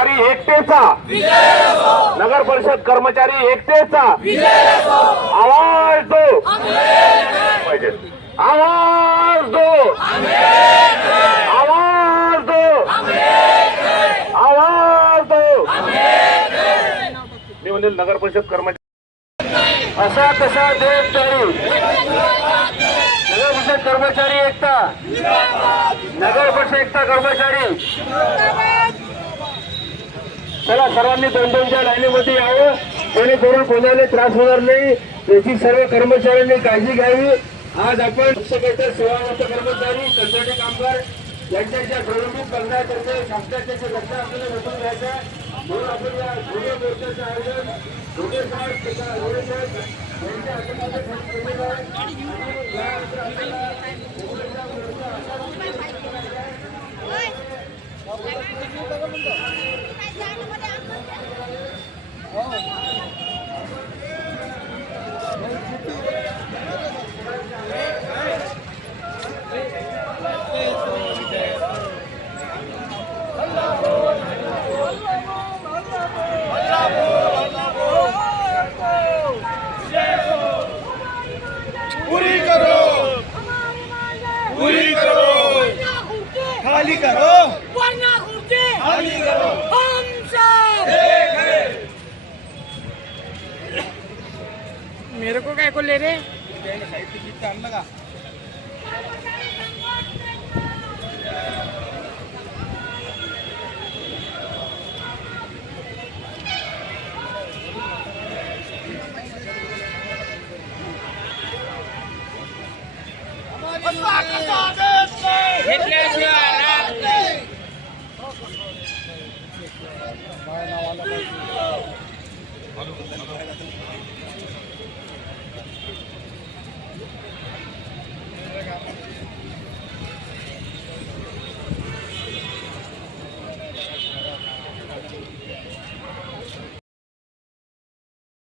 कर्मचारी एकतेचा, नगर परिषद कर्मचारी एकतेचा आवाज दो पाहिजे, आवाज दो, आवाज दो, आवाज दो. मी म्हणेल नगर परिषद कर्मचारी असा तसा देश तरी नगर परिषद कर्मचारी एकता, नगर परिषद एकता कर्मचारी. चला सर्वांनी दोन-दोनच्या लाईनीमध्ये यावं, जेणेकरून कोणाला त्रास होणार नाही याची सर्व कर्मचाऱ्यांनी काळजी घ्यावी. आज आपण सेवा कर्मचारी, कंत्राटी कामगार यांच्या प्रलंबित मागण्यातर्फे शासनाचे लक्ष आपल्याला भेटून घ्यायचं म्हणून आपण या धुळे मोर्चाचं आयोजन धुळे साहेब यांच्या हातामध्ये केलेलं आहे. आणि यानंतर आपल्याला पूरी करो, पूरी करो, खाली करो, वरना खुर्ची खाली करो, हम सब एक है. मेरे को क्या को ले रहे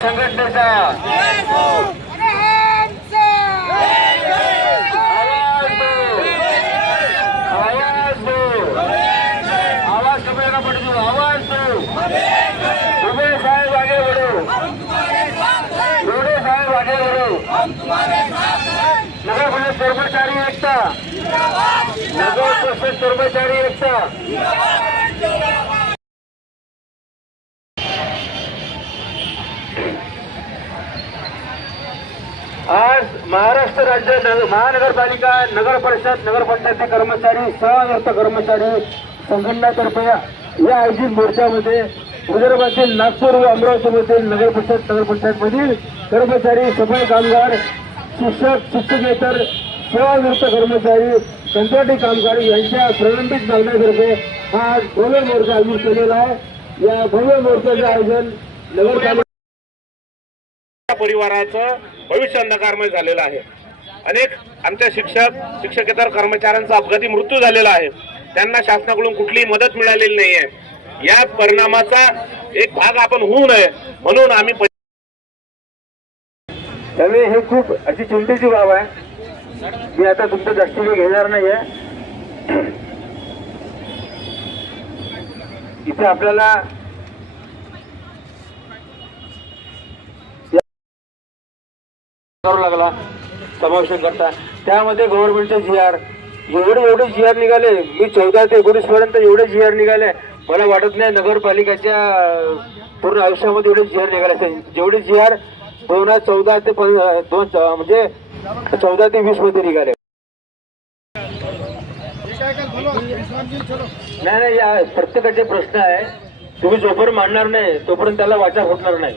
संघटनेचा आवाज कमी नका पडू, आवाज दो. दुबे साहेब आगे बढ़ो, दुबे साहेब आगे बढ़ो. नगर परिषद कर्मचारी एकता, नगर परिषद कर्मचारी एकता. आज महाराष्ट्र राज्य महानगरपालिका नगर परिषद कर्मचारी सेवानिवृत्त कर्मचारी संघटनातर्फे या आयोजित मोर्चामध्ये विदर्भातील नागपूर व अमरावतीमधील नगर परिषद मधील कर्मचारी, सफाई कामगार, शिक्षकेतर सेवानिवृत्त कर्मचारी, कंत्राटी कामगार यांच्या प्रलंबित मागण्यातर्फे हा भव्य मोर्चा आयोजित केलेला आहे. या भव्य मोर्चाचे आयोजन नगरपालिका परिवाराचं भविष्य अंधकारमय झालेलं आहे. अनेक आमच्या शिक्षकेतर कर्मचाऱ्यांचा अपघाती मृत्यू झालेला आहे. त्यांना शासनाकडून कुठलीही मदत मिळालेली नाहीये. या परिणामाचा एक भाग आपण होऊ नये म्हणून आम्ही त्यामुळे हे खूप अशी चिंतेची बाब आहे. मी आता तुमचं जास्त वेळ घेणार नाहीये. इथे आपल्याला लागला समावेश करता त्यामध्ये गव्हर्नमेंटचे जीआर एवढे जीआर निघाले. मी 14 ते 19 पर्यंत एवढे जीआर निघाले. मला वाटत नाही नगरपालिकेच्या पूर्ण आयुष्यामध्ये एवढे जीआर निघाले असेल जेवढे जीआर 2014 ते म्हणजे 14 ते 20 मध्ये निघाले. नाही या प्रत्येकाचे प्रश्न आहे. तुम्ही जोपर्यंत मांडणार नाही तोपर्यंत त्याला वाचा फुटणार नाही.